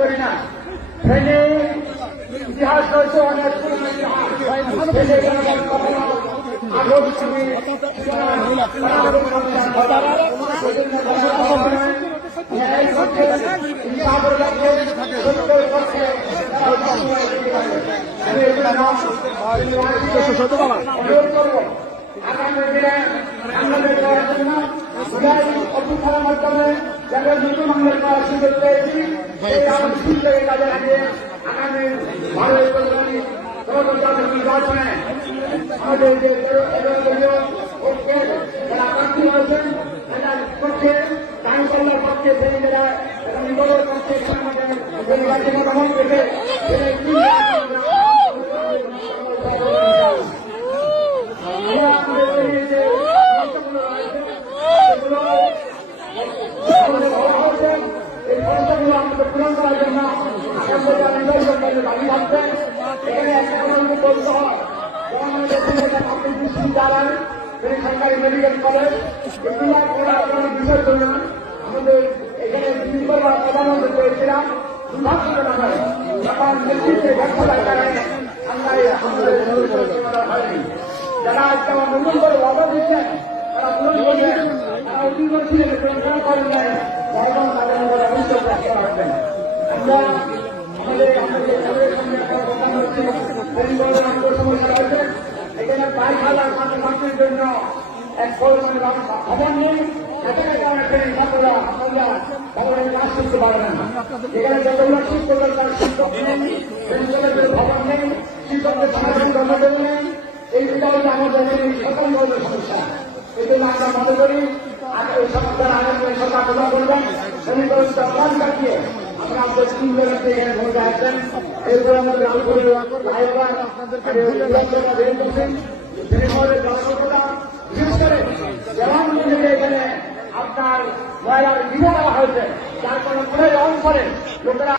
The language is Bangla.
করি না। ফেনী ইতিহাস রয়েছে অনেক পুরনো ইতিহাস। আগামী দিনে বাংলাদেশ করার জন্য অভ্যুত্থানের মাধ্যমে যারা নতুন বাংলাদেশ করার সুযোগ পেয়েছি সেই আমাদের সুযোগে কাজে লাগিয়ে আগামী ভারতের নির্বাচনে আমাদের যে যারা আকাঙ্ক্ষী হয়েছেন তাদের পক্ষে কাউন্সিলর পক্ষে যারা নির্বাচনের পক্ষে নির্বাচনে গ্রহণ করে এই পয়সাগুলো আমাদের পূরণ করার জন্য দাবি থাকবেন। এখানে একটা কথা বলতে হয়, আপনি বিশ্ববিদ্যালয় সরকারি মেডিকেল কলেজ বিষয়ের জন্য আমাদের এখানে প্রধানমন্ত্রী পেয়েছিলাম তখন নেতৃত্বে ব্যর্থতার কারণে আমরা হয়নি। যারা আজকে আমার নতুন করে অর্ডার দিচ্ছেন তারা পূরণ করবেন, তারা অতীত ছিলেন পূরণ করেন নাই, বর্তমান তাদের মধ্যে অবশ্যই রাখতে পারবেন। আমরা সমস্যা রয়েছে এখানে 22,000 ছাত্রছাত্রীর জন্য এক পরিমাণে খবর নেই, সেটাকে কারণে ছাত্ররা আপনারা খবরের কাজ করতে পারবেন না। এখানে যতগুলো শিক্ষক তার শিক্ষক নেই, খবর নেই, শিক্ষকদের সামাজিক কর্মচারী নেই। এইগুলো হচ্ছে আমাদের সকল ধরনের সমস্যা। এই জন্য আমরা মনে করি এই সমস্যার আগে সরকার প্রদান করবেন সমীকরণটা প্রাণ কাটিয়ে আমরা আমাদের স্কুলের এখানে ভোটে আসছেন। এরপরে আমাদের এখানে আপনার ময়লার বিধা দেওয়া হয়েছে, যার কারণে অঞ্চলে লোকেরা